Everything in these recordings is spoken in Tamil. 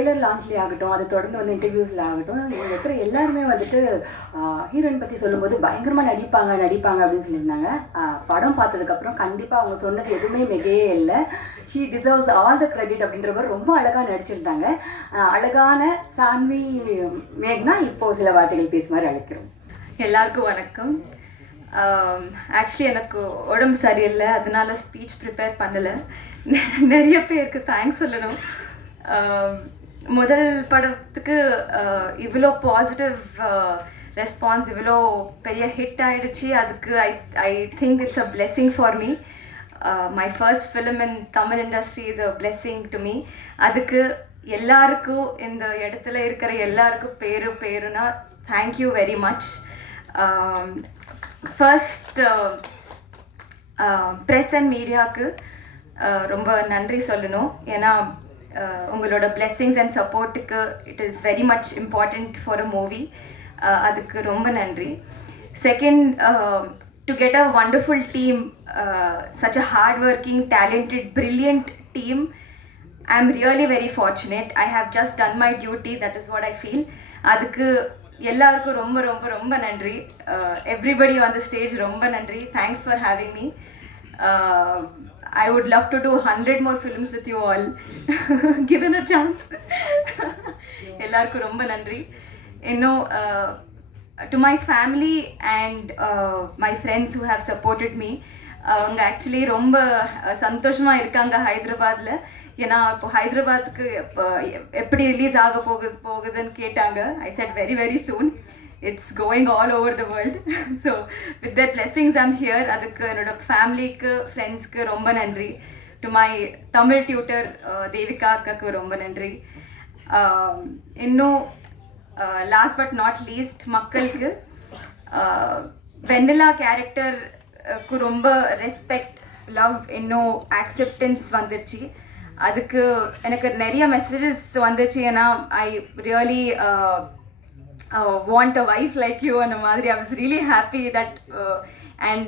ட்ரெய்லர் லான்ச்லேயே ஆகட்டும், அதை தொடர்ந்து வந்து இன்டர்வியூஸில் ஆகட்டும், இங்கே இருக்கிற எல்லாருமே வந்துட்டு ஹீரோயின் பற்றி சொல்லும்போது பயங்கரமாக நடிப்பாங்க அப்படின்னு சொல்லியிருந்தாங்க. படம் பார்த்ததுக்கப்புறம் கண்டிப்பாக அவங்க சொன்னது எதுவுமே மிகையே இல்லை. She deserves all the credit அப்படின்ற மாதிரி ரொம்ப அழகாக நடிச்சிருந்தாங்க. அழகான சான்வி மேக்னா இப்போது சில வார்த்தைகள் பேசுமாறு அழைக்கிறோம். எல்லாருக்கும் வணக்கம். ஆக்சுவலி எனக்கு உடம்பு சரியில்லை, அதனால ஸ்பீச் ப்ரிப்பேர் பண்ணலை. நிறைய பேருக்கு தேங்க்ஸ் சொல்லணும். முதல் படத்துக்கு இவ்வளோ பாசிட்டிவ் ரெஸ்பான்ஸ், இவ்வளோ பெரிய ஹிட் ஆகிடுச்சு. அதுக்கு I think it's a blessing for me. My first film in Tamil industry is a blessing to me. அதுக்கு எல்லாருக்கும், இந்த இடத்துல இருக்கிற எல்லாருக்கும் பேருனா thank you very much. First press and மீடியாவுக்கு ரொம்ப நன்றி சொல்லணும். ஏன்னா உங்களோட பிளெஸ்ஸிங்ஸ் அண்ட் சப்போர்ட்டுக்கு it is very much important for a movie. அதுக்கு ரொம்ப நன்றி. Second, to get a wonderful team, such a hard-working, talented, brilliant team. I am really very fortunate. I have just done my duty. That is what I feel. அதுக்கு எல்லாருக்கும் ரொம்ப ரொம்ப ரொம்ப நன்றி. எவ்ரிபடி ஆன் த ஸ்டேஜ் ரொம்ப நன்றி. Thanks for having me. I would love to do 100 more films with you all, given a chance. எல்லாருக்கும் ரொம்ப நன்றி. இன்னும் to my family and my friends who have supported me, அவங்க ஆக்சுவலி ரொம்ப சந்தோஷமாக இருக்காங்க ஹைதராபாத்தில். ஏன்னா இப்போ ஹைதராபாத்துக்கு எப்படி ரிலீஸ் ஆக போகுதுன்னு கேட்டாங்க. ஐ said very very soon. It's going all over the world. So with that blessings I'm here. அதுக்கு என்னோட ஃபேமிலிக்கு, ஃப்ரெண்ட்ஸ்க்கு ரொம்ப நன்றி. To my Tamil tutor Devika அக்காவுக்கு ரொம்ப நன்றி. இன்னும் லாஸ்ட் பட் நாட் லீஸ்ட், மக்களுக்கு வெண்ணிலா கேரக்டருக்கு ரொம்ப ரெஸ்பெக்ட், லவ், இன்னும் ஆக்செப்டன்ஸ் வந்துருச்சு. அதுக்கு எனக்கு நிறைய மெசேஜஸ் வந்துச்சு. ஏன்னா I really want a wife like you அந்த மாதிரி. I was really happy that and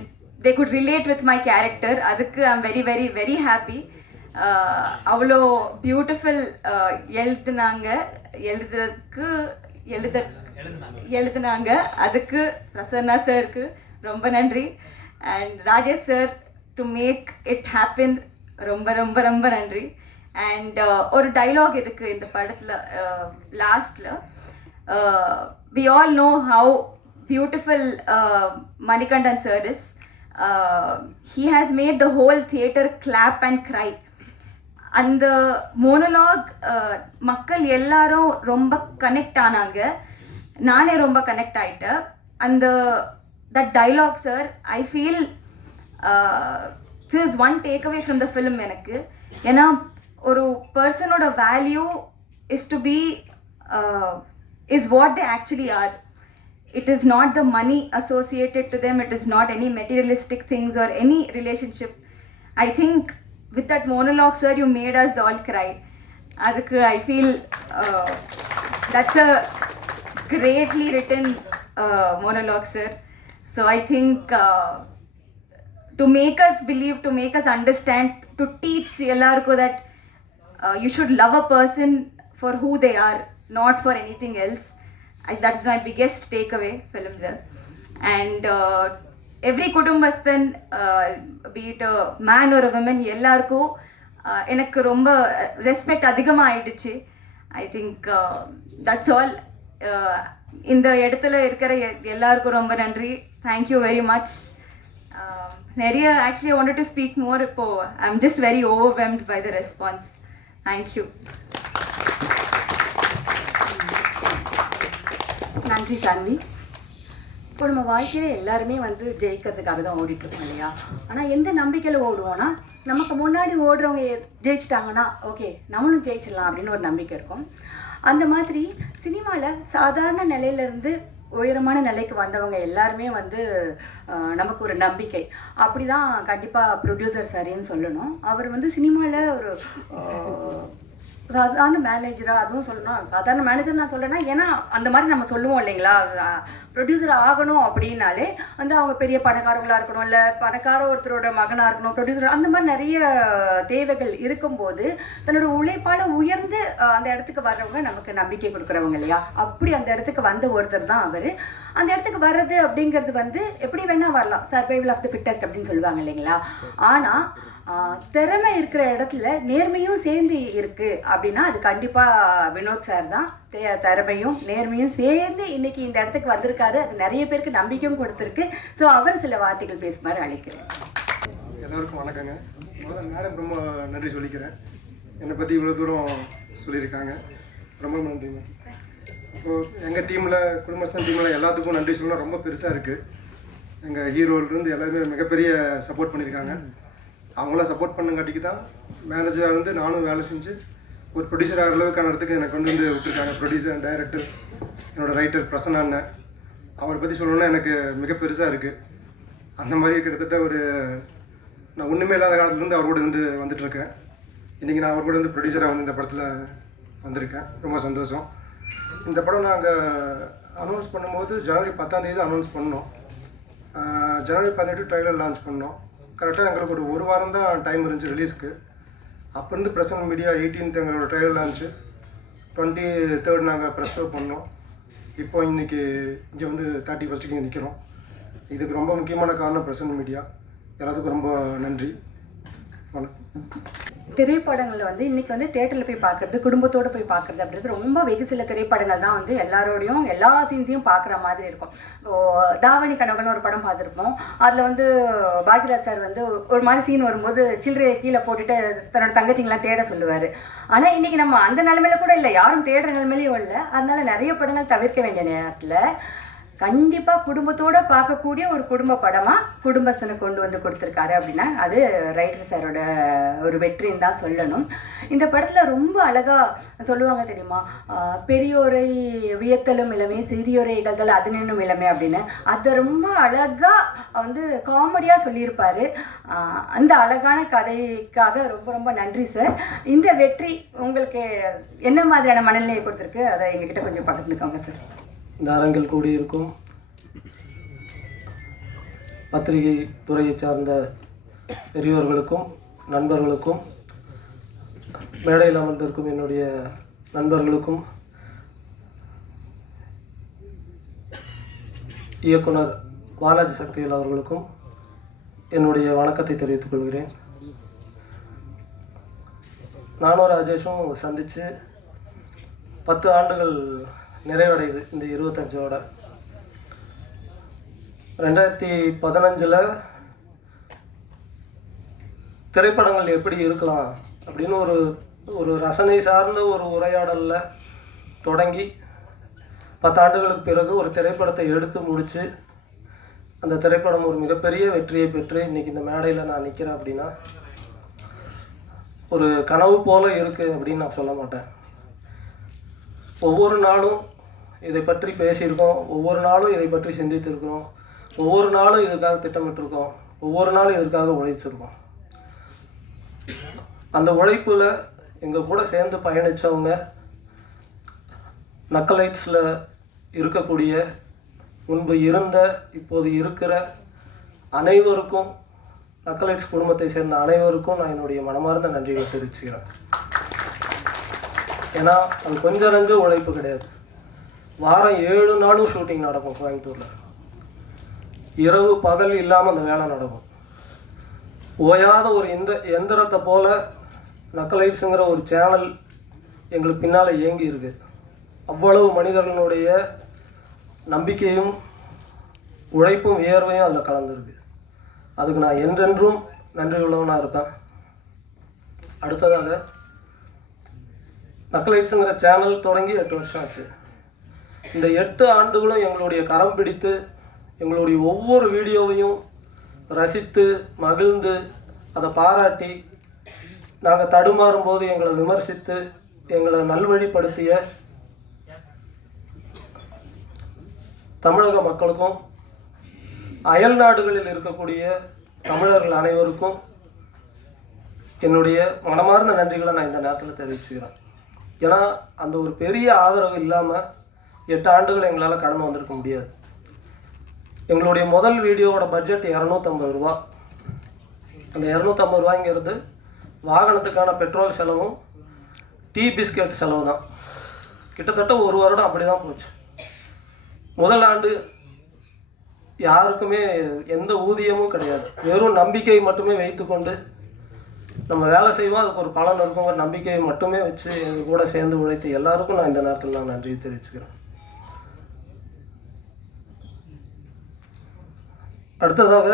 they could relate with my character. அதுக்கு I'm very very very happy. அவ்வளோ பியூட்டிஃபுல் எழுதுனாங்க. அதுக்கு பிரசன்னா சாருக்கு ரொம்ப நன்றி. And Rajesh sir, to make it happen, ரொம்ப ரொம்ப ரொம்ப நன்றி. அண்ட் ஒரு டைலாக் இருக்குது இந்த படத்தில் லாஸ்டில். we all know how beautiful Manikandan sir is. He has made the whole theatre clap and cry. அந்த மோனோலாக் மக்கள் எல்லாரும் ரொம்ப கனெக்ட் ஆனாங்க. நானே ரொம்ப கனெக்ட் ஆகிட்டேன். அந்த that dialogue sir, I feel this is one takeaway from the film எனக்கு. ஏன்னா ஒரு பர்சனோட value is to be is what they actually are. It is not the money associated to them. It is not any materialistic things or any relationship. I think with that monologue, sir, you made us all cry. Adukku I feel that's a greatly written monologue, sir. So I think to make us believe, to make us understand, to teach ellarku that you should love a person for who they are, not for anything else. That's my biggest takeaway film there. And every kudumbasthan, be it a man or a woman, ellarkum enakku romba respect adhigama aiduchu. I think that's all. இந்த இடத்துல இருக்கிற எல்லாருக்கும் ரொம்ப நன்றி. Thank you very much. நிறைய actually I wanted to speak more. இப்போ I'm just very overwhelmed by the response. Thank you. நன்றி சான்வி. இப்போ நம்ம வாழ்க்கையில் எல்லாருமே வந்து ஜெயிக்கிறதுக்காக தான் ஓடிட்டுருக்கோம் இல்லையா? ஆனால் எந்த நம்பிக்கையில் ஓடுவோன்னா, நமக்கு முன்னாடி ஓடுறவங்க ஜெயிச்சிட்டாங்கன்னா ஓகே நம்மளும் ஜெயிச்சிடலாம் அப்படின்னு ஒரு நம்பிக்கை இருக்கும். அந்த மாதிரி சினிமாவில் சாதாரண நிலையிலேருந்து உயரமான நிலைக்கு வந்தவங்க எல்லாருமே வந்து நமக்கு ஒரு நம்பிக்கை. அப்படி தான் கண்டிப்பாக ப்ரொடியூசர் சரின்னு சொல்லணும். அவர் வந்து சினிமாவில் ஒரு சாதாரண மேனேஜராக அதுவும் சொல்லணும், சாதாரண மேனேஜர் நான் சொல்கிறேன்னா, ஏன்னா அந்த மாதிரி நம்ம சொல்லுவோம் இல்லைங்களா, ப்ரொடியூசர் ஆகணும் அப்படின்னாலே வந்து அவங்க பெரிய பணக்காரங்களாக இருக்கணும், இல்லை பணக்கார ஒருத்தரோட மகனாக இருக்கணும், ப்ரொடியூசர், அந்த மாதிரி நிறைய தேவைகள் இருக்கும்போது தன்னோட உழைப்பால் உயர்ந்து அந்த இடத்துக்கு வர்றவங்க நமக்கு நம்பிக்கை கொடுக்குறவங்க இல்லையா. அப்படி அந்த இடத்துக்கு வந்த ஒருத்தர் தான் அவர். அந்த இடத்துக்கு வர்றது அப்படிங்கிறது வந்து எப்படி வேணால் வரலாம், சர்வைவல் ஆஃப் த ஃபிட்டஸ்ட் அப்படின்னு சொல்லுவாங்க இல்லைங்களா. ஆனால் திறமை இருக்கிற இடத்துல நேர்மையும் சேர்ந்து இருக்கு அப்படின்னா அது கண்டிப்பாக வினோத் சார் தான். திறமையும் நேர்மையும் சேர்ந்து இன்னைக்கு இந்த இடத்துக்கு வந்திருக்காரு. அது நிறைய பேருக்கு நம்பிக்கையும் கொடுத்துருக்கு. ஸோ அவர் சில வார்த்தைகள் பேசுமாறு அழைக்கிறேன். எல்லோருக்கும் வணக்கங்க. முதல்ல மேடம் ரொம்ப நன்றி சொல்லிக்கிறேன், என்னை பற்றி இவ்வளோ தூரம் சொல்லியிருக்காங்க, ரொம்ப நன்றிங்க. இப்போது எங்கள் டீமில் குடும்பஸ்தான் டீமில் எல்லாத்துக்கும் நன்றி சொல்லணும், ரொம்ப பெருசாக இருக்குது. எங்கள் ஹீரோலேருந்து எல்லாருமே மிகப்பெரிய சப்போர்ட் பண்ணியிருக்காங்க. அவங்களாம் சப்போர்ட் பண்ணுங்காட்டிக்கு தான் மேனேஜராக இருந்து நானும் வேலை செஞ்சு ஒரு ப்ரொடியூசர் ஆகிற அளவுக்கான இடத்துக்கு எனக்கு கொண்டு வந்து விட்டுருக்காங்க. ப்ரொடியூசர் அண்ட் டைரக்டர் என்னோடய ரைட்டர் பிரசன்னா அண்ணன், அவரை பற்றி சொல்லணுன்னா எனக்கு மிக பெருசாக இருக்குது. அந்த மாதிரி கிட்டத்தட்ட ஒரு நான் ஒன்றுமே இல்லாத காலத்துலேருந்து அவர் கூட இருந்து வந்துட்டுருக்கேன். இன்றைக்கி நான் அவர் கூட இருந்து ப்ரொடியூசராக வந்து இந்த படத்தில் வந்திருக்கேன், ரொம்ப சந்தோஷம். இந்த படம் நாங்கள் அனௌன்ஸ் பண்ணும்போது ஜனவரி 10ஆம் தேதி அனௌன்ஸ் பண்ணோம். ஜனவரி 18 ட்ரைலர் லான்ச் பண்ணோம். கரெக்டாக எங்களுக்கு ஒரு வாரம் தான் டைம் இருந்துச்சு ரிலீஸ்க்கு. அப்போருந்து பிரசன்ட் மீடியா 18th எங்களோட ட்ரைலர் லான்ச்சு, 23rd நாங்கள் ப்ரெஸ் ஷோ பண்ணோம். இப்போ இன்றைக்கி இங்கே வந்து 31st இங்கே நிற்கிறோம். இதுக்கு ரொம்ப முக்கியமான காரணம் பிரசன்ட் மீடியா. எல்லாத்துக்கும் ரொம்ப நன்றி, வணக்கம். திரைப்படங்கள் வந்து இன்னைக்கு வந்து தேட்டரில் போய் பார்க்குறது, குடும்பத்தோடு போய் பார்க்குறது அப்படின்றது ரொம்ப வெகு சில திரைப்படங்கள் தான் வந்து எல்லாரோடையும் எல்லா சீன்ஸையும் பார்க்குற மாதிரி இருக்கும். தாவணி கனவுகள்னு ஒரு படம் பார்த்துருப்போம். அதில் வந்து பாக்யராஜ் சார் வந்து ஒரு மாதிரி சீன் வரும்போது சில்லறையை கீழே போட்டுட்டு தன்னோட தங்கச்சிங்கெல்லாம் தேட சொல்லுவார். ஆனால் இன்றைக்கி நம்ம அந்த நிலைமையில கூட இல்லை, யாரும் தேடுற நிலைமையிலையும் இல்லை. அதனால நிறைய படங்கள் தவிர்க்க வேண்டிய நேரத்தில் கண்டிப்பாக குடும்பத்தோடு பார்க்கக்கூடிய ஒரு குடும்ப படமாக குடும்பஸ்தனை கொண்டு வந்து கொடுத்துருக்காரு அப்படின்னா அது ரைட்டர் சாரோட ஒரு வெற்றின்னு தான் சொல்லணும். இந்த படத்தில் ரொம்ப அழகாக சொல்லுவாங்க தெரியுமா, பெரியோரை வியத்தலும் இளமை, சிறியோரை இகழ்தல் அது நின்னும் இளமை அப்படின்னு. அதை ரொம்ப அழகாக வந்து காமெடியாக சொல்லியிருப்பார். அந்த அழகான கதைக்காக ரொம்ப ரொம்ப நன்றி சார். இந்த வெற்றி உங்களுக்கு என்ன மாதிரியான மனநிலையை கொடுத்துருக்கு, அதை எங்ககிட்ட கொஞ்சம் பகிர்ந்துக்கோங்க சார். இந்த அரங்கில் கூடியிருக்கும் பத்திரிகை துறையை சார்ந்த பெரியோர்களுக்கும் நண்பர்களுக்கும், மேடையில் அமர்ந்திருக்கும் என்னுடைய நண்பர்களுக்கும், இயக்குனர் பாலாஜி சக்திவேல் அவர்களுக்கும் என்னுடைய வணக்கத்தை தெரிவித்துக் கொள்கிறேன். நானும் ராஜேஷும் சந்தித்து 10 ஆண்டுகள் நிறைவடையுது இந்த 25ஓட. 2015 திரைப்படங்கள் எப்படி இருக்கலாம் அப்படின்னு ஒரு ரசனை சார்ந்த ஒரு உரையாடலில் தொடங்கி 10 ஆண்டுகளுக்கு பிறகு ஒரு திரைப்படத்தை எடுத்து முடித்து அந்த திரைப்படம் ஒரு மிகப்பெரிய வெற்றியை பெற்று இன்றைக்கி இந்த மேடையில் நான் நிற்கிறேன் அப்படின்னா ஒரு கனவு போல இருக்குது அப்படின்னு நான் சொல்ல மாட்டேன். ஒவ்வொரு நாளும் இதை பற்றி பேசியிருக்கோம், ஒவ்வொரு நாளும் இதை பற்றி சிந்தித்திருக்கிறோம், ஒவ்வொரு நாளும் இதற்காக திட்டமிட்டிருக்கோம், ஒவ்வொரு நாளும் இதற்காக உழைச்சிருக்கோம். அந்த உழைப்பில் எங்கள் கூட சேர்ந்து பயணித்தவங்க, நக்கலைட்ஸில் இருக்கக்கூடிய, முன்பு இருந்த, இப்போது இருக்கிற அனைவருக்கும், நக்கலைட்ஸ் குடும்பத்தை சேர்ந்த அனைவருக்கும் நான் என்னுடைய மனமார்ந்த நன்றியை தெரிவிச்சுக்கிறேன். ஏன்னா அது கொஞ்சம் நஞ்ச உழைப்பு கிடையாது. வாரம் 7 நாளும் ஷூட்டிங் நடக்கும் கோயம்புத்தூரில். இரவு பகல் இல்லாமல் அந்த வேலை நடக்கும். ஓயாத ஒரு எந்திரத்தை போல் நக்கலைட்ஸுங்கிற ஒரு சேனல் எங்களுக்கு பின்னால் இயங்கி இருக்குது. அவ்வளவு மனிதர்களுடைய நம்பிக்கையும் உழைப்பும் வியர்வையும் அதில் கலந்துருக்கு. அதுக்கு நான் என்றென்றும் நன்றி உள்ளவனாக இருக்கேன். அடுத்ததாக நக்கலைட்ஸுங்கிற சேனல் தொடங்கி 8 வருஷம் ஆச்சு. இந்த 8 ஆண்டுகளும் எங்களுடைய கரம் பிடித்து எங்களுடைய ஒவ்வொரு வீடியோவையும் ரசித்து மகிழ்ந்து அதை பாராட்டி நாங்கள் தடுமாறும் போது எங்களை விமர்சித்து எங்களை நல்வழிப்படுத்திய தமிழக மக்களுக்கும் அயல் நாடுகளில் இருக்கக்கூடிய தமிழர்கள் அனைவருக்கும் என்னுடைய மனமார்ந்த நன்றிகளை நான் இந்த நேரத்தில் தெரிவிச்சுக்கிறேன். ஏன்னா அந்த ஒரு பெரிய ஆதரவு இல்லாமல் 8 ஆண்டுகள் எங்களால் கடந்து வந்திருக்க முடியாது. எங்களுடைய முதல் வீடியோவோட பட்ஜெட் 250 ரூபா. அந்த 250 ரூபாய்ங்கிறது வாகனத்துக்கான பெட்ரோல் செலவும் டீ பிஸ்கெட் செலவு தான். கிட்டத்தட்ட 1 வருடம் அப்படி தான் போச்சு. முதல் ஆண்டு யாருக்குமே எந்த ஊதியமும் கிடையாது. வெறும் நம்பிக்கை மட்டுமே வைத்துக்கொண்டு நம்ம வேலை செய்வோம், அதுக்கு ஒரு பலன் இருக்குங்கிற நம்பிக்கையை மட்டுமே வச்சு எங்கள் கூட சேர்ந்து உழைத்து எல்லாருக்கும் நான் இந்த நேரத்தில் நான் நன்றி தெரிவிச்சுக்கிறேன். அடுத்ததாக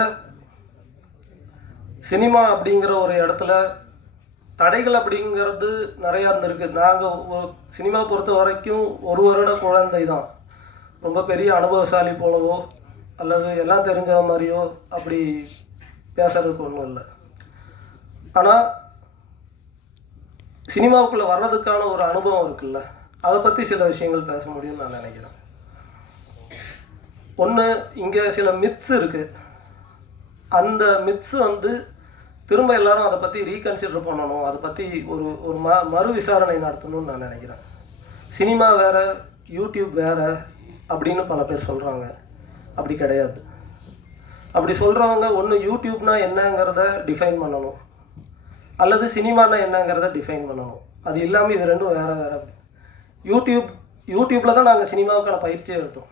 சினிமா அப்படிங்கிற ஒரு இடத்துல தடைகள் அப்படிங்கிறது நிறையா இருந்திருக்கு. நாங்கள் சினிமா பொறுத்த வரைக்கும் 1 வருட குழந்தை தான். ரொம்ப பெரிய அனுபவசாலி போலவோ அல்லது எல்லாம் தெரிஞ்ச மாதிரியோ அப்படி பேசுறதுக்கு ஒன்றும் இல்லை. ஆனால் சினிமாவுக்குள்ளே வர்றதுக்கான ஒரு அனுபவம் இருக்குல்ல, அதை பற்றி சில விஷயங்கள் பேச முடியும்னு நான் நினைக்கிறேன். ஒன்று, இங்கே சில மித்ஸ் இருக்குது. அந்த மித்ஸ் வந்து திரும்ப எல்லாரும் அதை பற்றி ரீகன்சிடர் பண்ணணும், அதை பற்றி ஒரு மறு விசாரணை நடத்தணும்னு நான் நினைக்கிறேன். சினிமா வேறு, யூடியூப் வேறு அப்படின்னு பல பேர் சொல்கிறாங்க. அப்படி கிடையாது. அப்படி சொல்கிறவங்க ஒன்று யூடியூப்னா என்னங்கிறத டிஃபைன் பண்ணணும், அல்லது சினிமானா என்னங்கிறத டிஃபைன் பண்ணணும். அது இல்லாமல் இது ரெண்டும் வேறு வேறு. யூடியூப்பில் தான் நாங்கள் சினிமாவுக்கான பயிற்சியை எடுத்தோம்.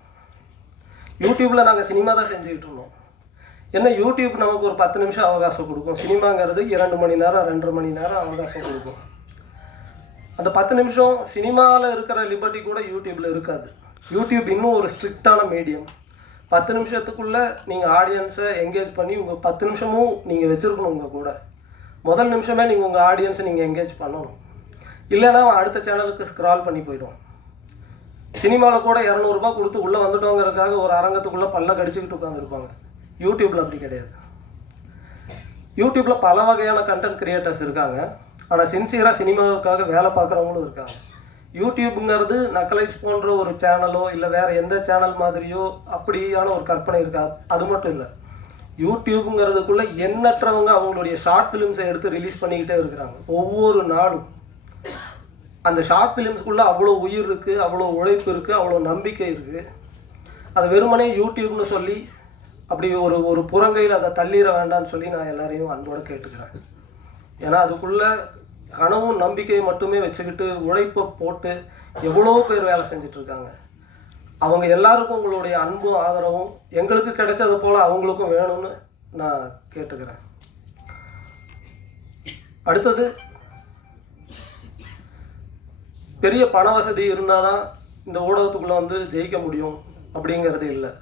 யூடியூப்பில் நாங்கள் சினிமா தான் செஞ்சுக்கிட்டு இருந்தோம். ஏன்னா யூடியூப் நமக்கு ஒரு 10 நிமிஷம் அவகாசம் கொடுக்கும். சினிமாங்கிறது 2 மணி நேரம் 2.5 மணி நேரம் அவகாசம் கொடுக்கும். அந்த 10 நிமிஷம் சினிமாவில் இருக்கிற லிபர்ட்டி கூட யூடியூப்பில் இருக்காது. யூடியூப் இன்னும் ஒரு ஸ்ட்ரிக்டான மீடியம். 10 நிமிஷத்துக்குள்ளே நீங்கள் ஆடியன்ஸை என்கேஜ் பண்ணி உங்கள் 10 நிமிஷமும் நீங்கள் வச்சுருக்கணும். உங்கள் கூட முதல் நிமிஷமே நீங்கள் உங்கள் ஆடியன்ஸை நீங்கள் என்கேஜ் பண்ணணும். இல்லைன்னா அடுத்த சேனலுக்கு ஸ்க்ரால் பண்ணி போயிடும். சினிமாவில் கூட 200 ரூபா கொடுத்து உள்ளே வந்துட்டோங்கிறதுக்காக ஒரு அரங்கத்துக்குள்ளே பல்ல கடிச்சிக்கிட்டு உட்காந்துருப்பாங்க. யூடியூப்பில் அப்படி கிடையாது. யூடியூப்பில் பல வகையான கண்டென்ட் கிரியேட்டர்ஸ் இருக்காங்க. ஆனால் சின்சியராக சினிமாவுக்காக வேலை பார்க்குறவங்களும் இருக்காங்க. யூடியூப்புங்கிறது நக்கலைட்ஸ் போன்ற ஒரு சேனலோ இல்லை வேறு எந்த சேனல் மாதிரியோ அப்படியான ஒரு கற்பனை இருக்கா? அது மட்டும் இல்லை. யூடியூப்புங்கிறதுக்குள்ளே எண்ணற்றவங்க அவங்களுடைய ஷார்ட் ஃபிலிம்ஸை எடுத்து ரிலீஸ் பண்ணிக்கிட்டே இருக்கிறாங்க ஒவ்வொரு நாளும். அந்த ஷார்ட் ஃபிலிம்ஸ்குள்ளே அவ்வளோ உயிர் இருக்குது, அவ்வளோ உழைப்பு இருக்குது, அவ்வளோ நம்பிக்கை இருக்குது. அதை வெறுமனே யூடியூப்னு சொல்லி அப்படி ஒரு புறங்கையில் அதை தள்ளிட வேண்டாம்னு சொல்லி நான் எல்லாரையும் அன்போடு கேட்டுக்கிறேன். ஏன்னா அதுக்குள்ளே கனவும் நம்பிக்கையை மட்டுமே வச்சுக்கிட்டு உழைப்பை போட்டு எவ்வளோ பேர் வேலை செஞ்சிட்ருக்காங்க. அவங்க எல்லாருக்கும் உங்களுடைய அன்பும் ஆதரவும் எங்களுக்கு கிடைச்சது போல் அவங்களுக்கும் வேணும்னு நான் கேட்டுக்கிறேன். அடுத்தது, பெரிய பண வசதி இருந்தால் தான் இந்த ஊடகத்துக்குள்ளே வந்து ஜெயிக்க முடியும் அப்படிங்கிறது இல்லை.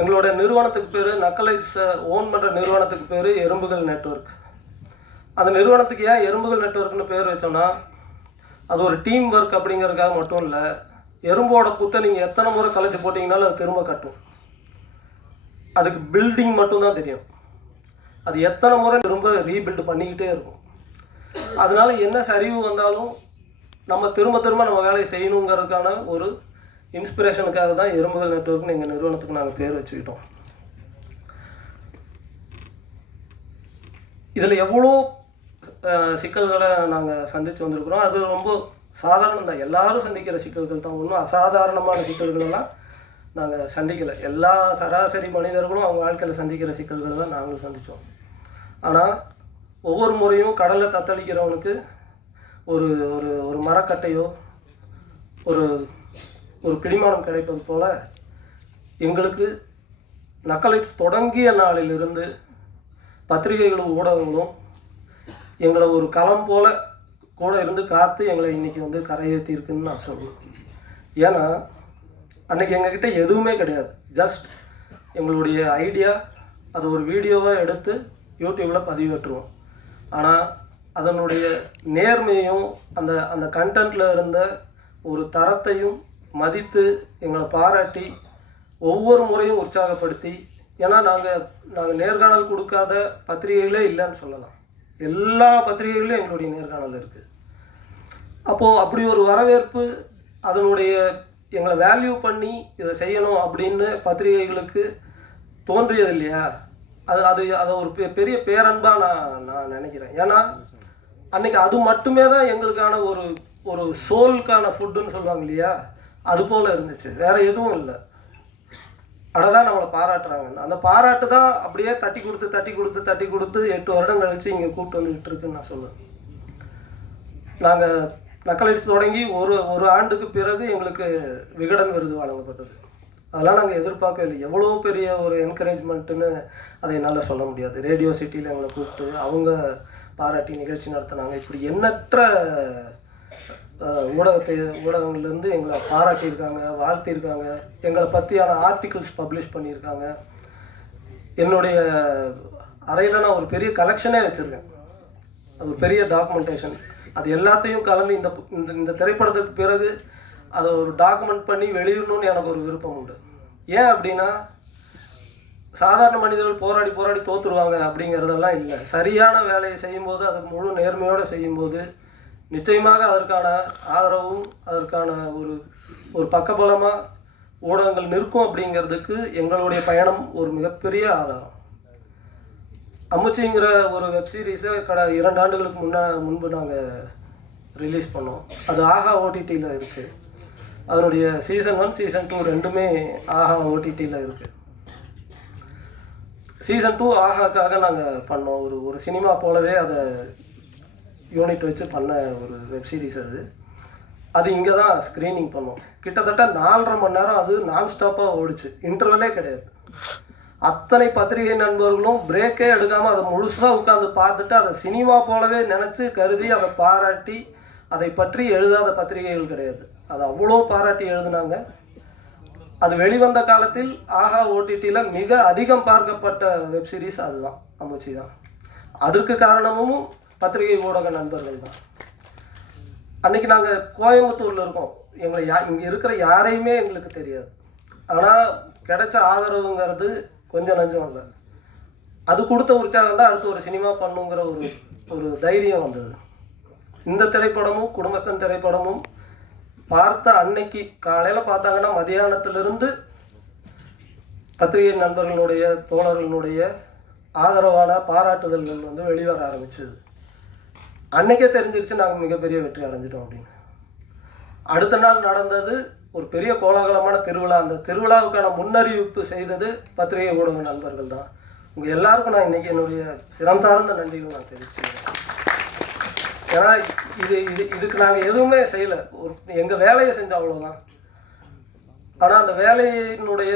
எங்களோட நிறுவனத்துக்கு பேர், நக்கலைட்ஸை ஓன் பண்ணுற நிறுவனத்துக்கு பேர் எறும்புகள் நெட்வொர்க். அந்த நிறுவனத்துக்கு ஏன் எறும்புகள் நெட்வொர்க்னு பேர் வச்சோம்னா, அது ஒரு டீம் ஒர்க் அப்படிங்கிறதுக்காக மட்டும் இல்லை. எறும்போட புத்தை நீங்கள் எத்தனை முறை கலைச்சி போட்டிங்கனாலும் அது திரும்ப கட்டும். அதுக்கு பில்டிங் மட்டும்தான் தெரியும். அது எத்தனை முறை திரும்ப ரீபில்டு பண்ணிக்கிட்டே இருக்கும். அதனால என்ன சரிவு வந்தாலும் நம்ம திரும்ப நம்ம வேலையை செய்யணுங்கிறதுக்கான ஒரு இன்ஸ்பிரேஷனுக்காக தான் எறும்புகள் நெட்வொர்க்னு எங்கள் நிறுவனத்துக்கு நாங்கள் பேர் வச்சுக்கிட்டோம். இதில் எவ்வளோ சிக்கல்களை நாங்கள் சந்தித்து வந்திருக்கிறோம். அது ரொம்ப சாதாரணம் தான். எல்லாரும் சந்திக்கிற சிக்கல்கள் தான். ஒன்றும் அசாதாரணமான சிக்கல்களெல்லாம் நாங்கள் சந்திக்கலை. எல்லா சராசரி மனிதர்களும் அவங்க வாழ்க்கையில் சந்திக்கிற சிக்கல்கள் தான் நாங்களும் சந்தித்தோம். ஆனால் ஒவ்வொரு முறையும் கடலில் தத்தளிக்கிறவனுக்கு ஒரு ஒரு ஒரு மரக்கட்டையோ ஒரு பிடிமானம் கிடைப்பது போல் எங்களுக்கு நக்கலைட்ஸ் தொடங்கிய நாளிலிருந்து பத்திரிகைகளும் ஊடகங்களும் எங்களை ஒரு களம் போல் கூட இருந்து காத்து எங்களை இன்றைக்கி வந்து கரையேற்றி இருக்குன்னு நான் சொல்லுவேன். ஏன்னா அன்றைக்கி எங்ககிட்ட எதுவுமே கிடையாது. ஜஸ்ட் எங்களுடைய ஐடியா, அது ஒரு வீடியோவாக எடுத்து யூடியூப்பில் பதிவேற்றுவோம். ஆனால் அதனுடைய நேர்மையும் அந்த கண்டென்ட்டில் இருந்த ஒரு தரத்தையும் மதித்து எங்களை பாராட்டி ஒவ்வொரு முறையும் உற்சாகப்படுத்தி, ஏன்னா நாங்கள் நேர்காணல் கொடுக்காத பத்திரிகைகளே இல்லைன்னு சொல்லலாம். எல்லா பத்திரிகைகளிலும் எங்களுடைய நேர்காணல் இருக்குது. அப்போது அப்படி ஒரு வரவேற்பு, அதனுடைய எங்களை வேல்யூ பண்ணி இதை செய்யணும் அப்படின்னு பத்திரிகைகளுக்கு தோன்றியது இல்லையா? அதை ஒரு பெரிய பேரன்பாக நான் நினைக்கிறேன். ஏன்னா அன்றைக்கி அது மட்டுமே தான் எங்களுக்கான ஒரு சோலுக்கான ஃபுட்டுன்னு சொல்லுவாங்க இல்லையா, அது போல் இருந்துச்சு. வேறு எதுவும் இல்லை. அடடா நம்மளை பாராட்டுறாங்க. அந்த பாராட்டு தான் அப்படியே தட்டி கொடுத்து 8 வருடம் கழித்து இங்கே கூப்பிட்டு வந்து விட்டுருக்குன்னு நான் சொல்லுவேன். நாங்கள் நக்கலைட்ஸ் தொடங்கி ஒரு ஆண்டுக்கு பிறகு எங்களுக்கு விகடன் விருது வழங்கப்பட்டது. அதெல்லாம் நாங்கள் எதிர்பார்க்கவே இல்லை. எவ்வளோ பெரிய ஒரு என்கரேஜ்மெண்ட்டுன்னு அதை என்னால் சொல்ல முடியாது. ரேடியோ சிட்டியில் எங்களை கூப்பிட்டு அவங்க பாராட்டி நிகழ்ச்சி நடத்தினாங்க. இப்படி எண்ணற்ற ஊடகங்கள்லேருந்து எங்களை பாராட்டியிருக்காங்க, வாழ்த்தியிருக்காங்க, எங்களை பற்றியான ஆர்டிகிள்ஸ் பப்ளிஷ் பண்ணியிருக்காங்க. என்னுடைய அறையில் நான் ஒரு பெரிய கலெக்ஷனே வச்சுருக்கேன். அது ஒரு பெரிய டாக்குமெண்டேஷன். அது எல்லாத்தையும் கலந்து இந்த திரைப்படத்துக்கு பிறகு அதை ஒரு டாக்குமெண்ட் பண்ணி வெளியிடணும்னு எனக்கு ஒரு விருப்பம் உண்டு. ஏன் அப்படின்னா, சாதாரண மனிதர்கள் போராடி தோற்றுருவாங்க அப்படிங்கிறதெல்லாம் இல்லை. சரியான வேலையை செய்யும்போது, அது முழு நேர்மையோடு செய்யும்போது நிச்சயமாக அதற்கான ஆதரவும் அதற்கான ஒரு பக்கபலமாக ஊடகங்கள் நிற்கும் அப்படிங்கிறதுக்கு எங்களுடைய பயணம் ஒரு மிகப்பெரிய ஆதாரம். அம்முச்சிங்கிற ஒரு வெப்சீரிஸை 2 ஆண்டுகளுக்கு முன்பு நாங்கள் ரிலீஸ் பண்ணோம். அது ஆஹா ஓடிடியில் இருக்குது. அதனுடைய சீசன் 1 சீசன் 2 ரெண்டுமே ஆஹா ஓடிடியில் இருக்குது. சீசன் 2 ஆஹாக்காக நாங்கள் பண்ணோம். ஒரு சினிமா போலவே அதை யூனிட் வச்சு பண்ண ஒரு வெப்சீரிஸ். அது இங்கே தான் ஸ்க்ரீனிங் பண்ணோம். கிட்டத்தட்ட 4.5 மணி நேரம் அது நான்ஸ்டாப்பாக ஓடிச்சு. இன்டர்வலே கிடையாது. அத்தனை பத்திரிகை நண்பர்களும் பிரேக்கே எடுக்காமல் அதை முழுசாக உட்காந்து பார்த்துட்டு அதை சினிமா போலவே நினச்சி கருதி அதை பாராட்டி, அதை பற்றி எழுதாத பத்திரிகைகள் கிடையாது. அதை அவ்வளோ பாராட்டி எழுதினாங்க. அது வெளிவந்த காலத்தில் ஆஹா ஓடிடியில் மிக அதிகம் பார்க்கப்பட்ட வெப்சீரிஸ் அதுதான், அம்முச்சி தான். அதற்கு காரணமும் பத்திரிகை ஊடக நண்பர்கள் தான். அன்றைக்கி நாங்கள் கோயம்புத்தூரில் இருக்கோம். எங்களை இங்கே இருக்கிற யாரையுமே எங்களுக்கு தெரியாது. ஆனால் கிடைச்ச ஆதரவுங்கிறது கொஞ்சம் நஞ்சம் இல்லை. அது கொடுத்த உற்சாகம் தான் அடுத்து ஒரு சினிமா பண்ணுங்கிற ஒரு தைரியம் வந்தது. இந்த திரைப்படமும் குடும்பஸ்தன் திரைப்படமும் பார்த்த அன்னைக்கு காலையில் பார்த்தாங்கன்னா மதியானத்திலிருந்து பத்திரிகை நண்பர்களுடைய தோழர்களுடைய ஆதரவான பாராட்டுதல்கள் வெளிவர ஆரம்பிச்சது. அன்னைக்கே தெரிஞ்சிருச்சு நாங்கள் மிகப்பெரிய வெற்றி அடைஞ்சிட்டோம் அப்படின்னு. அடுத்த நாள் நடந்தது ஒரு பெரிய கோலாகலமான திருவிழா. அந்த திருவிழாவுக்கான முன்னறிவிப்பு செய்தது பத்திரிகை ஊடக நண்பர்கள் தான். உங்கள் எல்லாருக்கும் நான் இன்றைக்கி என்னுடைய சிரம் சார்ந்த நன்றிகள் நான் தெரிவிச்சுக்கிறேன். ஏன்னா இதுக்கு நாங்கள் எதுவுமே செய்யலை. எங்கள் வேலையை செஞ்சோம், அவ்வளோதான். ஆனால் அந்த வேலையினுடைய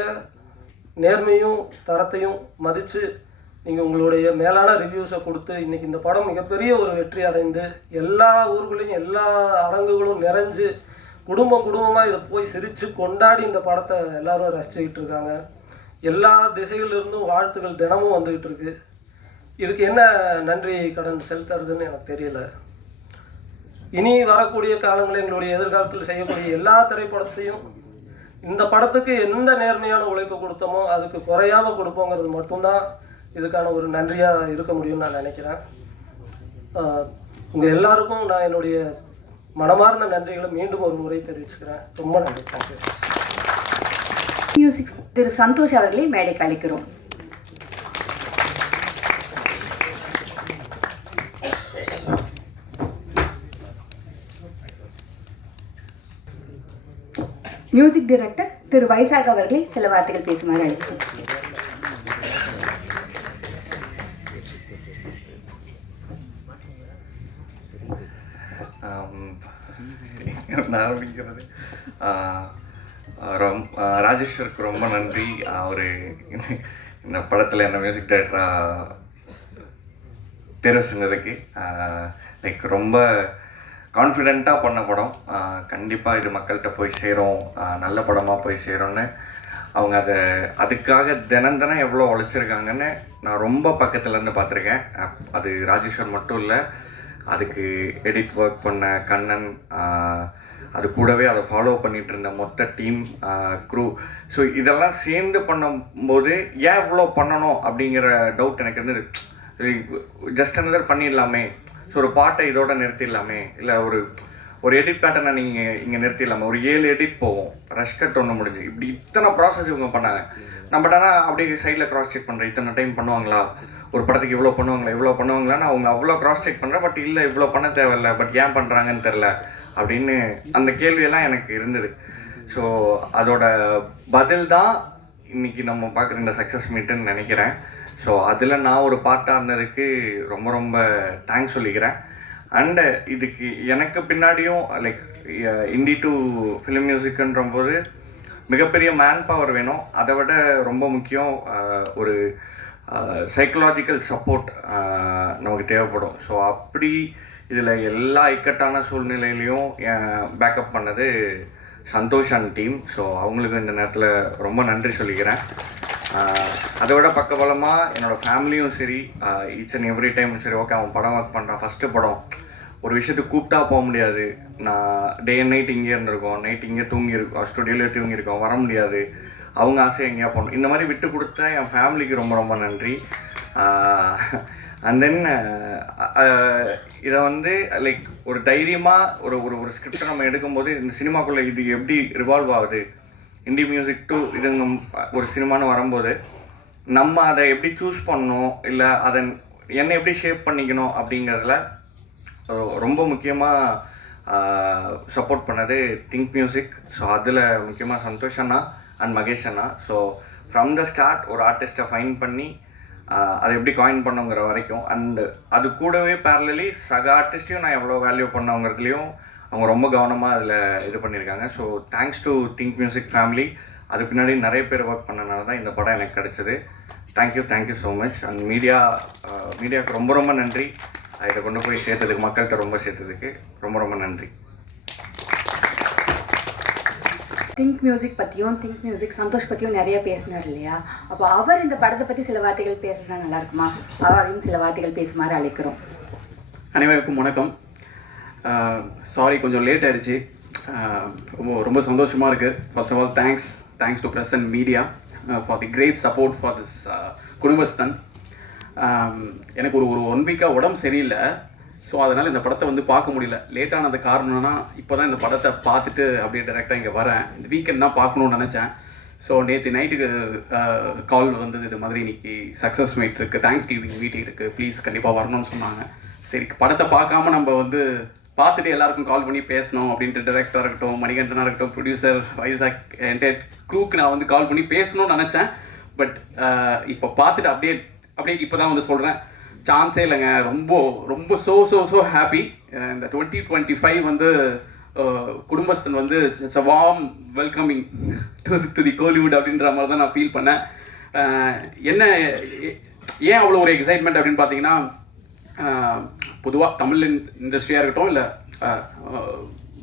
நேர்மையும் தரத்தையும் மதித்து நீங்கள் உங்களுடைய மேலான ரிவ்யூஸை கொடுத்து இன்றைக்கி இந்த படம் மிகப்பெரிய ஒரு வெற்றி அடைந்து எல்லா ஊர்களையும் எல்லா அரங்குகளும் நிறைஞ்சு குடும்பமாக இதை போய் சிரித்து கொண்டாடி இந்த படத்தை எல்லோரும் ரசிச்சுக்கிட்டு இருக்காங்க. எல்லா திசைகளிலிருந்தும் வாழ்த்துக்கள் தினமும் வந்துக்கிட்டு இருக்கு. இதுக்கு என்ன நன்றி கடன் செலுத்துறதுன்னு எனக்கு தெரியல. இனி வரக்கூடிய காலங்களில் எங்களுடைய எதிர்காலத்தில் செய்யக்கூடிய எல்லா திரைப்படத்தையும் இந்த படத்துக்கு எந்த நேர்மையான உழைப்பு கொடுத்தோமோ அதுக்கு குறையாமல் கொடுப்போங்கிறது மட்டும்தான் இதுக்கான ஒரு நன்றியாக இருக்க முடியும்னு நான் நினைக்கிறேன். உங்கள் எல்லாருக்கும் நான் என்னுடைய மனமார்ந்த நன்றிகளை மீண்டும் ஒரு முறை தெரிவிச்சுக்கிறேன். ரொம்ப நன்றி. தேங்க்யூ. மியூசிக் திரு சந்தோஷ் அவர்களை மேடைக்கு அழைக்கிறோம். மியூசிக் டைரக்டர் திரு வைசாக் அவர்களை சில வார்த்தைகள் பேசுமாறு அழைக்கிறோம். ஆரம்பிக்கிறது ராஜேஸ்வருக்கு ரொம்ப நன்றி. அவர் இந்த படத்தில் என்ன மியூசிக் டைரக்டராக தேர்வு செஞ்சதுக்கு லைக் ரொம்ப கான்ஃபிடெண்ட்டாக பண்ண படம். கண்டிப்பாக இது மக்கள்கிட்ட போய் சேரும், நல்ல படமாக போய் சேரும்னு அவங்க அதுக்காக தினம் எவ்வளோ உழைச்சிருக்காங்கன்னு நான் ரொம்ப பக்கத்துலேருந்து பார்த்துருக்கேன். அது ராஜேஸ்வர் மட்டும் இல்லை, அதுக்கு எடிட் ஒர்க் பண்ண கண்ணன், அது கூடவே அதை ஃபாலோ பண்ணிகிட்டு இருந்த மொத்த டீம் க்ரூ. ஸோ இதெல்லாம் சேர்ந்து பண்ணும்போது ஏன் இவ்வளோ பண்ணணும் அப்படிங்கிற டவுட் எனக்கு இருந்தது. ஜஸ்ட் another பண்ணிடலாமே, ஸோ ஒரு பாட்டை இதோட நிறுத்திடலாமே, இல்லை ஒரு எடிட் பேட்டர்னை நீங்கள் இங்கே நிறுத்திடலாமே, ஒரு 7 எடிட் போவோம், ரஷ் கட் ஒன்று முடிஞ்சு, இப்படி இத்தனை ப்ராசஸ் இவங்க பண்ணாங்க. நான் பட் ஆனால் அப்படியே சைடில் க்ராஸ் செக் பண்ணுறேன், இத்தனை டைம் பண்ணுவாங்களா, ஒரு படத்துக்கு இவ்வளோ பண்ணுவாங்களான்னு அவங்க அவ்வளோ க்ராஸ் செக் பண்ணுறேன். பட் இல்லை, இவ்வளோ பண்ண தேவையில்லை, பட் ஏன் பண்ணுறாங்கன்னு தெரில அப்படின்னு அந்த கேள்வியெல்லாம் எனக்கு இருந்தது. ஸோ அதோட பதில் தான் இன்றைக்கி நம்ம பார்க்குற இந்த சக்ஸஸ் மீட்டுன்னு நினைக்கிறேன். ஸோ அதில் நான் ஒரு பார்ட்டாக இருந்ததுக்கு ரொம்ப ரொம்ப தேங்க்ஸ் சொல்லிக்கிறேன். அண்டு இதுக்கு எனக்கு பின்னாடியும் லைக் இண்டி டு ஃபிலிம் மியூசிக்குன்ற போது மிகப்பெரிய மேன் பவர் வேணும். அதை விட ரொம்ப முக்கியம் ஒரு சைக்கலாஜிக்கல் சப்போர்ட் நமக்கு தேவைப்படும். ஸோ அப்படி இதில் எல்லா இக்கட்டான சூழ்நிலையிலையும் பேக்கப் பண்ணது சந்தோஷ் அண்ட் டீம். ஸோ அவங்களுக்கு இந்த நேரத்தில் ரொம்ப நன்றி சொல்லிக்கிறேன். அதை விட பக்கபலமாக என்னோடய ஃபேமிலியும் சரி, ஈச் அண்ட் எவ்ரி டைம் சரி, ஓகே அவன் படம் ஒர்க் பண்ணுறான், ஃபஸ்ட்டு படம், ஒரு விஷயத்துக்கு கூப்பிட்டா போக முடியாது, நான் டே அண்ட் நைட் இங்கே இருந்திருக்கோம், நைட் இங்கே தூங்கியிருக்கோம், ஸ்டுடியோலேயே தூங்கியிருக்கோம், வர முடியாது, அவங்க ஆசை எங்கேயா போகணும், இந்த மாதிரி விட்டு கொடுத்த என் ஃபேமிலிக்கு ரொம்ப ரொம்ப நன்றி. அண்ட் தென் இதை வந்து லைக் ஒரு தைரியமாக ஒரு ஒரு ஒரு ஸ்கிரிப்டை நம்ம எடுக்கும்போது இந்த சினிமாக்குள்ளே இது எப்படி ரிவால்வ் ஆகுது, இண்டி மியூசிக் டு இது ஒரு சினிமான்னு வரும்போது நம்ம அதை எப்படி சூஸ் பண்ணணும், இல்லை அதை என்னை எப்படி ஷேப் பண்ணிக்கணும் அப்படிங்கிறதுல ரொம்ப முக்கியமாக சப்போர்ட் பண்ணது திங்க் மியூசிக். ஸோ அதில் முக்கியமாக சந்தோஷ் அண்ணா அண்ட் மகேஷ் அண்ணா. ஸோ ஃப்ரம் த ஸ்டார்ட் ஒரு ஆர்டிஸ்ட்டை ஃபைன் பண்ணி அதை எப்படி காயின் பண்ணுங்கிற வரைக்கும், அண்டு அது கூடவே பேரலி சக ஆர்டிஸ்ட்டையும் நான் எவ்வளோ வேல்யூ பண்ணவங்கிறதுலையும் அவங்க ரொம்ப கவனமாக அதில் இது பண்ணியிருக்காங்க. So thanks to think music family. அது பின்னாடி நிறைய பேர் ஒர்க் பண்ணனால தான் இந்த படம் எனக்கு கிடச்சிது. Thank you so much. அண்ட் மீடியாவுக்கு ரொம்ப ரொம்ப நன்றி. இதை கொண்டு போய் சேர்த்ததுக்கு, மக்கள்கிட்ட ரொம்ப சேர்த்ததுக்கு ரொம்ப ரொம்ப நன்றி. திங்க் மியூசிக் பற்றியும் திங்க் மியூசிக் சந்தோஷ் பற்றியும் நிறைய பேசினார் இல்லையா? அப்போ அவர் இந்த படத்தை பற்றி சில வார்த்தைகள் பேசுனா நல்லா இருக்குமா? அவரையும் சில வார்த்தைகள் பேசுமாறு அழைக்கிறோம். அனைவருக்கும் வணக்கம். சாரி கொஞ்சம் லேட் ஆகிடுச்சு. ரொம்ப சந்தோஷமாக இருக்குது. First of all thanks to press and media for the great support for this Kudumbasthan. எனக்கு ஒரு 1 வீக்காக உடம்பு சரியில்லை. ஸோ அதனால் இந்த படத்தை வந்து பார்க்க முடியல. லேட்டானது காரணம்னா இப்போ தான் இந்த படத்தை பார்த்துட்டு அப்படியே டேரெக்டாக இங்கே வரேன். இந்த வீக்கெண்ட் தான் பார்க்கணுன்னு நினச்சேன். ஸோ நேற்று நைட்டுக்கு கால் வந்தது, இது மாதிரி இன்னைக்கு சக்ஸஸ் மீட் இருக்குது, தேங்க்ஸ் கிவிங் மீட்டிங் இருக்குது, ப்ளீஸ் கண்டிப்பாக வரணும்னு சொன்னாங்க. சரி, படத்தை பார்க்காம நம்ம வந்து பார்த்துட்டு எல்லாருக்கும் கால் பண்ணி பேசணும் அப்படின்ட்டு டைரக்டராக இருக்கட்டும், மணிகண்டனாக இருக்கட்டும், ப்ரொடியூசர், வைசாக், என்டையர் க்ரூக்கு நான் வந்து கால் பண்ணி பேசணும்னு நினச்சேன். பட் இப்போ பார்த்துட்டு அப்படியே இப்போ தான் வந்து சொல்கிறேன், சான்ஸே இல்லைங்க. ரொம்ப ஸோ ஹாப்பி. இந்த 2025 வந்து குடும்பஸ்தன் வந்து it's a warm welcoming to the Kollywood அப்படின்ற மாதிரி தான் நான் ஃபீல் பண்ணேன். ஏன் அவ்வளோ ஒரு எக்ஸைட்மெண்ட் அப்படின்னு பார்த்தீங்கன்னா, பொதுவாக தமிழ் இண்டஸ்ட்ரியாக இருக்கட்டும், இல்லை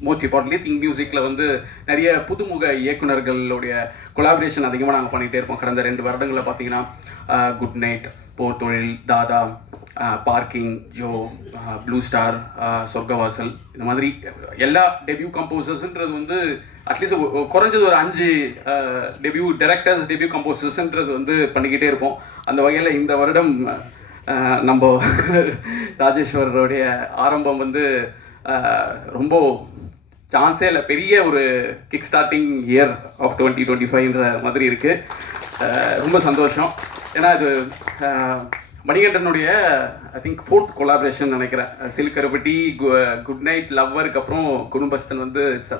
மோஸ்ட் இம்பார்ட்டன்ட்லி திங்க் மியூசிக்கில் வந்து நிறைய புதுமுக இயக்குநர்களுடைய கொலாபரேஷன் அதிகமாக நாங்கள் பண்ணிகிட்டே இருப்போம். கடந்த 2 வருடங்களில் பார்த்தீங்கன்னா குட் நைட், போர் தொழில், தாதா, பார்க்கிங், ஜோ, ப்ளூ ஸ்டார், சொர்க்கவாசல், இந்த மாதிரி எல்லா டெபியூ கம்போசர்ஸ்ன்றது வந்து அட்லீஸ்ட் குறைஞ்சது ஒரு 5 டெபியூ டைரக்டர்ஸ், டெபியூ கம்போசர்ஸ்ன்றது வந்து பண்ணிக்கிட்டே இருப்போம். அந்த வகையில் இந்த வருடம் நம்ம ராஜேஸ்வரருடைய ஆரம்பம் வந்து ரொம்ப சான்ஸே இல்லை, பெரிய ஒரு கிக் ஸ்டார்டிங் இயர் ஆஃப் 2025ன்ற மாதிரி இருக்குது. ரொம்ப சந்தோஷம். ஏன்னா இது மணிகண்டனுடைய ஐ திங்க் 4th கொலாபரேஷன் நினைக்கிறேன். சில்க் கருப்பட்டி, குட் நைட், லவ்வருக்கு அப்புறம் குடும்பஸ்தன் வந்து it's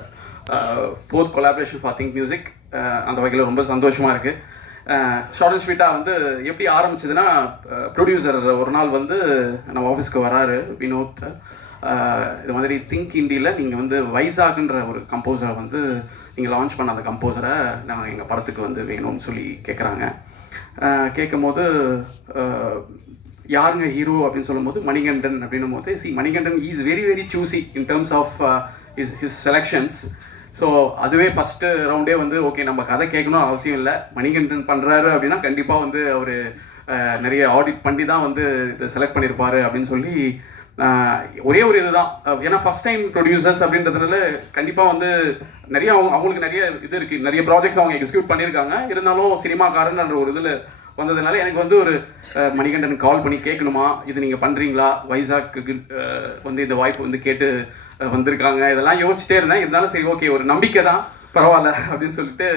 4th collaboration for think music. அந்த வகையில் ரொம்ப சந்தோஷமாக இருக்குது. ஷார்ட் அண்ட் ஸ்வீட்டாக வந்து எப்படி ஆரம்பிச்சதுன்னா, ப்ரொடியூசர் ஒரு நாள் வந்து நம்ம ஆஃபீஸ்க்கு வராரு, வினோத், இது மாதிரி திங்க் இண்டியில் நீங்கள் வந்து வைசாக்ன்ற ஒரு கம்போசரை வந்து நீங்கள் லான்ச் பண்ண அந்த கம்போசரை நாங்கள் எங்கள் படத்துக்கு வந்து வேணும்னு சொல்லி கேட்குறாங்க. கேட்கும் போது யாருங்க ஹீரோ அப்படின்னு சொல்லும்போது மணிகண்டன் அப்படின்னும் போது, Manikandan is very choosy in terms of his selections. So அதுவே ஃபஸ்ட்டு ரவுண்டே வந்து ஓகே, நம்ம கதை கேட்கணும் அவசியம் இல்லை, மணிகண்டன் பண்ணுறாரு அப்படின்னா கண்டிப்பாக வந்து அவர் நிறைய ஆடிட் பண்ணி தான் வந்து இதை செலக்ட் பண்ணியிருப்பார் அப்படின்னு சொல்லி ஒரே ஒரு இதுதான். ஏன்னா ஃபஸ்ட் டைம் ப்ரொடியூசர்ஸ் அப்படின்றதுனால கண்டிப்பாக வந்து நிறைய அவங்களுக்கு நிறைய இது இருக்குது, நிறைய ப்ராஜெக்ட்ஸ் அவங்க எக்ஸிக்யூட் பண்ணியிருக்காங்க. இருந்தாலும் சினிமாக்காரன்ற ஒரு இதில் வந்ததுனால எனக்கு வந்து ஒரு மணிகண்டன் கால் பண்ணி கேட்கணுமா, இது நீங்கள் பண்ணுறீங்களா, வைசாக்கு வந்து இந்த வாய்ப்பு வந்து கேட்டு வந்திருக்காங்க, இதெல்லாம் யோசிச்சுட்டே இருந்தேன். இருந்தாலும் சரி ஓகே, ஒரு நம்பிக்கை தான், பரவாயில்ல அப்படின்னு சொல்லிட்டு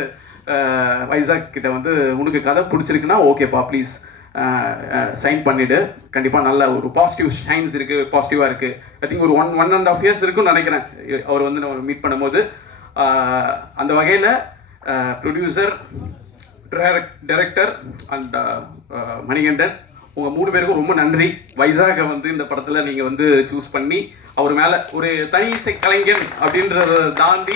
வைசாக் கிட்ட வந்து உனக்கு கதை பிடிச்சிருக்குன்னா ஓகேப்பா ப்ளீஸ் சைன் பண்ணிவிடு. கண்டிப்பாக நல்ல ஒரு பாசிட்டிவ் ஷைன்ஸ் இருக்குது, பாசிட்டிவாக இருக்குது. ஐ திங்க் ஒரு 1.5 years இருக்குன்னு நினைக்கிறேன் அவர் வந்து நம்ம மீட் பண்ணும்போது. அந்த வகையில் ப்ரொடியூசர், டைரக்டர் அண்ட் மணிகண்டன், உங்கள் 3 பேருக்கும் ரொம்ப நன்றி. வைசாகை வந்து இந்த படத்தில் நீங்கள் வந்து சூஸ் பண்ணி அவர் மேலே ஒரு தனி இசை கலைஞன் அப்படின்றத தாண்டி,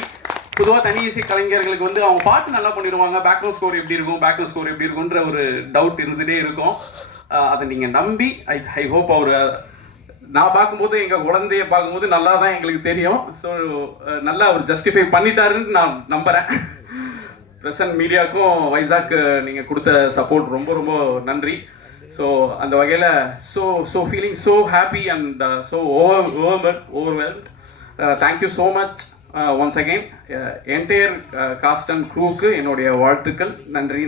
பொதுவாக தனி இசை கலைஞர்களுக்கு வந்து அவங்க பாட்டு நல்லா பண்ணிடுவாங்க, பேக்ரவுண்ட் ஸ்கோர் எப்படி இருக்குன்ற ஒரு டவுட் இருந்துகிட்டே இருக்கும். அதை நீங்கள் நம்பி ஐ ஹோப் அவர், நான் பார்க்கும்போது எங்கள் குழந்தைய பார்க்கும்போது நல்லா தான் எங்களுக்கு தெரியும். ஸோ நல்லா அவர் ஜஸ்டிஃபை பண்ணிட்டாருன்னு நான் நம்புகிறேன். பிரசன்ட் மீடியாவுக்கும் வைசாக்கு நீங்கள் கொடுத்த சப்போர்ட் ரொம்ப ரொம்ப நன்றி. ஸோ அந்த வகையில் so feeling so happy and so overwhelmed. Thank you so much once again. Entire cast and க்ரூவுக்கு என்னுடைய வாழ்த்துக்கள். நன்றி.